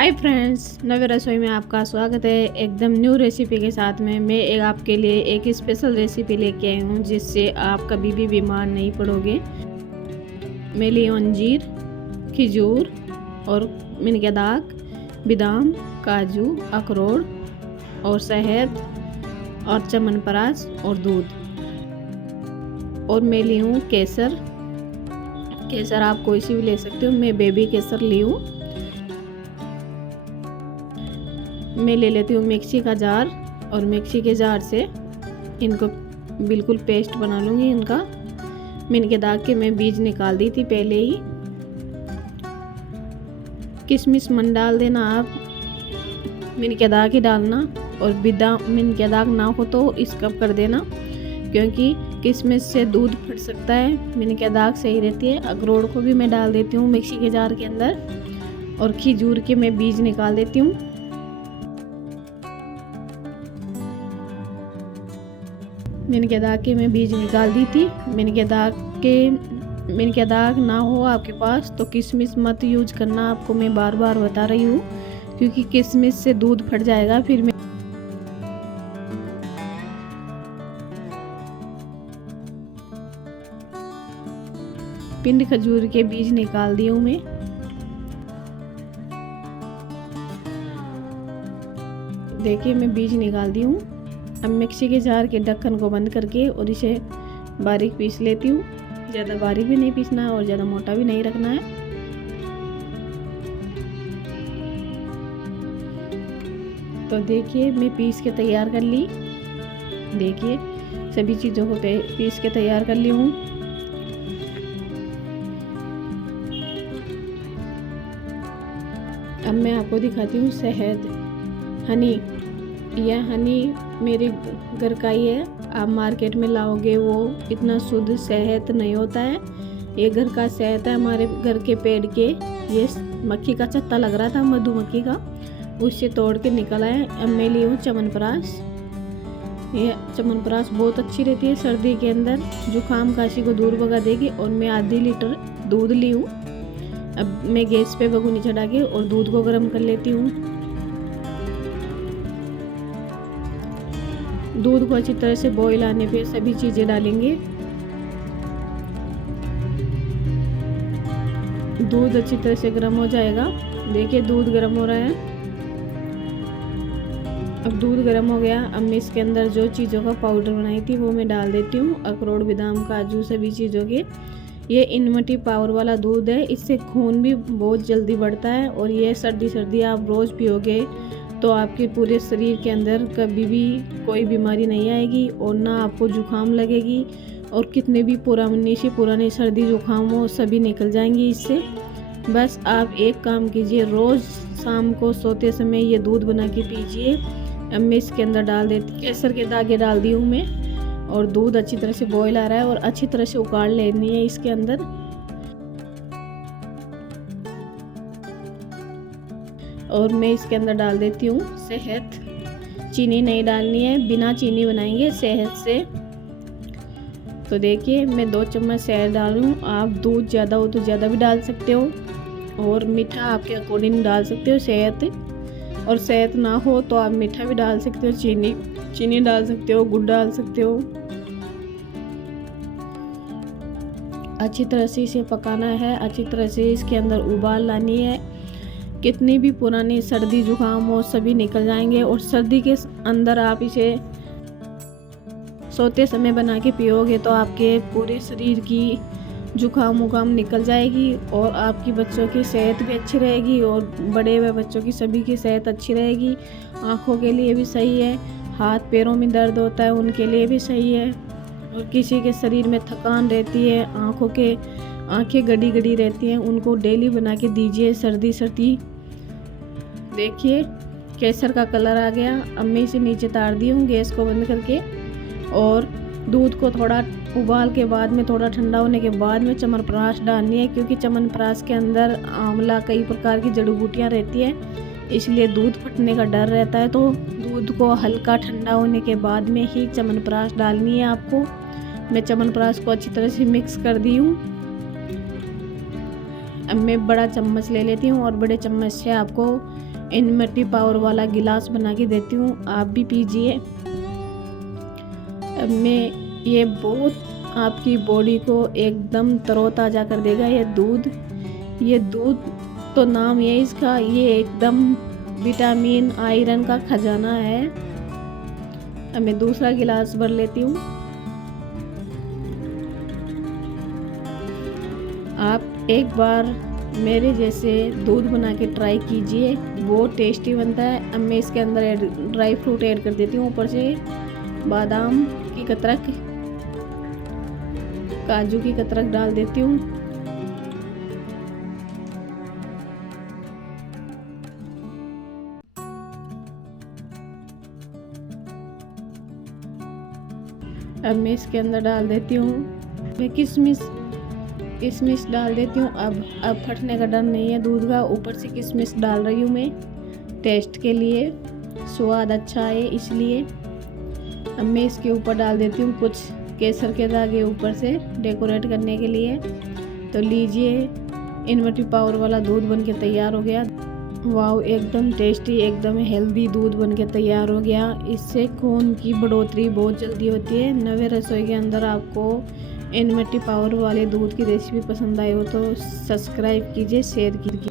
Hi friends, नवे रसोई में आपका स्वागत है। एकदम न्यू रेसिपी के साथ में मैं आपके लिए एक स्पेशल रेसिपी लेके आई हूँ जिससे आप कभी भी बीमार नहीं पड़ोगे। मैं ली अंजीर, खजूर और मिन के दाग, बादाम, काजू, अखरोट और शहद और च्यवनप्राश और दूध। और मैं ली हूँ केसर। केसर आप कोई सी भी ले सकते हो, मैं बेबी केसर ली हूँ। मैं ले लेती हूँ मिक्सी का जार और मिक्सी के जार से इनको बिल्कुल पेस्ट बना लूँगी इनका। मिन के दाग के मैं बीज निकाल दी थी पहले ही। किशमिश मन डाल देना आप, मिन के दाग ही डालना। और बादाम मिन के दाग ना हो तो स्किप कर देना, क्योंकि किशमिश से दूध फट सकता है। मिन के दाग सही रहती है। अखरोट को भी मैं डाल देती हूँ मिक्सी के जार के अंदर। और खजूर के मैं बीज निकाल देती हूँ। मिन के दाग के मैं बीज निकाल दी थी। मिन के दाग ना हो आपके पास तो किशमिश मत यूज करना, आपको मैं बार बार बता रही हूँ, क्योंकि किशमिश से दूध फट जाएगा। फिर मैं पिंड खजूर के बीज निकाल दी हूँ मैं। देखिए मैं बीज निकाल दी हूँ। अब मिक्सी के जार के ढक्कन को बंद करके और इसे बारीक पीस लेती हूँ। ज़्यादा बारीक भी नहीं पीसना है और ज़्यादा मोटा भी नहीं रखना है। तो देखिए मैं पीस के तैयार कर ली। देखिए सभी चीज़ों को पीस के तैयार कर ली हूँ। अब मैं आपको दिखाती हूँ शहद, हनी। यह हनी मेरे घर का ही है। आप मार्केट में लाओगे वो इतना शुद्ध शहद नहीं होता है। ये घर का शहद है, हमारे घर के पेड़ के। ये मक्खी का छत्ता लग रहा था, मधुमक्खी का, उससे तोड़ के निकला है। अब मैं ली हूँ च्यवनप्राश। ये च्यवनप्राश बहुत अच्छी रहती है सर्दी के अंदर, जुकाम खांसी को दूर भगा देगी। और मैं आधी लीटर दूध ली हूँ। अब मैं गैस पे भगोनी चढ़ा के और दूध को गर्म कर लेती हूँ। दूध को अच्छी तरह से बॉईल आने पे सभी चीज़ें डालेंगे। दूध अच्छी तरह से गर्म हो जाएगा। देखिए दूध गर्म हो रहा है। अब दूध गर्म हो गया। अब मैं इसके अंदर जो चीज़ों का पाउडर बनाई थी वो मैं डाल देती हूँ। अखरोट, बादाम, काजू, सभी चीज़ों के। ये इम्यूनिटी पावर वाला दूध है, इससे खून भी बहुत जल्दी बढ़ता है। और ये सर्दी आप रोज़ पियोगे तो आपके पूरे शरीर के अंदर कभी भी कोई बीमारी नहीं आएगी और ना आपको जुकाम लगेगी। और कितने भी पुराने सर्दी जुकाम हो सभी निकल जाएंगी इससे। बस आप एक काम कीजिए, रोज़ शाम को सोते समय ये दूध बना के पीजिए। अब मैं इसके अंदर डाल देती, केसर के दागे डाल दी हूँ मैं। और दूध अच्छी तरह से बॉईल आ रहा है और अच्छी तरह से उकाड़ लेनी है इसके अंदर। और मैं इसके अंदर डाल देती हूँ शहद। चीनी नहीं डालनी है, बिना चीनी बनाएंगे शहद से। तो देखिए मैं 2 चम्मच शहद डाल रही हूँ। आप दूध ज़्यादा हो तो ज़्यादा भी डाल सकते हो और मीठा आपके अकॉर्डिंग डाल सकते हो शहद। और शहद ना हो तो आप मीठा भी डाल सकते हो, चीनी डाल सकते हो, गुड़ डाल सकते हो। अच्छी तरह से इसे पकाना है। अच्छी तरह से इसके अंदर उबाल लानी है। कितनी भी पुरानी सर्दी जुकाम हो सभी निकल जाएंगे। और सर्दी के अंदर आप इसे सोते समय बना के पियोगे तो आपके पूरे शरीर की जुकाम उकाम निकल जाएगी। और आपकी बच्चों की सेहत भी अच्छी रहेगी और बड़े हुए बच्चों की सभी की सेहत अच्छी रहेगी। आँखों के लिए भी सही है, हाथ पैरों में दर्द होता है उनके लिए भी सही है। और किसी के शरीर में थकान रहती है, आँखें गड़ी गड़ी रहती हैं, उनको डेली बना के दीजिए सर्दी। देखिए केसर का कलर आ गया। अब मैं इसे नीचे तार दी हूँ गैस को बंद करके। और दूध को थोड़ा उबाल के बाद में, थोड़ा ठंडा होने के बाद में च्यवनप्राश डालनी है, क्योंकि च्यवनप्राश के अंदर आंवला कई प्रकार की जड़ी बूटियाँ रहती हैं, इसलिए दूध फटने का डर रहता है। तो दूध को हल्का ठंडा होने के बाद में ही च्यवनप्राश डालनी है आपको। मैं च्यवनप्राश को अच्छी तरह से मिक्स कर दी हूँ। अब मैं बड़ा चम्मच ले लेती हूँ और बड़े चम्मच से आपको इनमर्टी पावर वाला गिलास बना के देती हूँ, आप भी पीजिए। अब मैं ये बहुत आपकी बॉडी को एकदम तरोताज़ा कर देगा ये दूध तो नाम है इसका, ये एकदम विटामिन आयरन का खजाना है। अब मैं दूसरा गिलास भर लेती हूँ। आप एक बार मेरे जैसे दूध बना के ट्राई कीजिए, बहुत टेस्टी बनता है। अब मैं इसके अंदर ड्राई फ्रूट ऐड कर देती हूँ, ऊपर से बादाम की कतरक, काजू की कतरक डाल देती हूँ। अब मैं इसके अंदर डाल देती हूँ मैं किशमिश डाल देती हूँ। अब फटने का डर नहीं है दूध का। ऊपर से किशमिश डाल रही हूँ मैं टेस्ट के लिए, स्वाद अच्छा है इसलिए। अब मैं इसके ऊपर डाल देती हूँ कुछ केसर के दागे ऊपर से डेकोरेट करने के लिए। तो लीजिए, इनमर्टी पावर वाला दूध बन के तैयार हो गया। वाव, एकदम टेस्टी, एकदम हेल्दी दूध बन के तैयार हो गया। इससे खून की बढ़ोतरी बहुत जल्दी होती है। नवे रसोई के अंदर आपको इनमर्टी पावर वाले दूध की रेसिपी पसंद आई हो तो सब्सक्राइब कीजिए, शेयर कीजिए।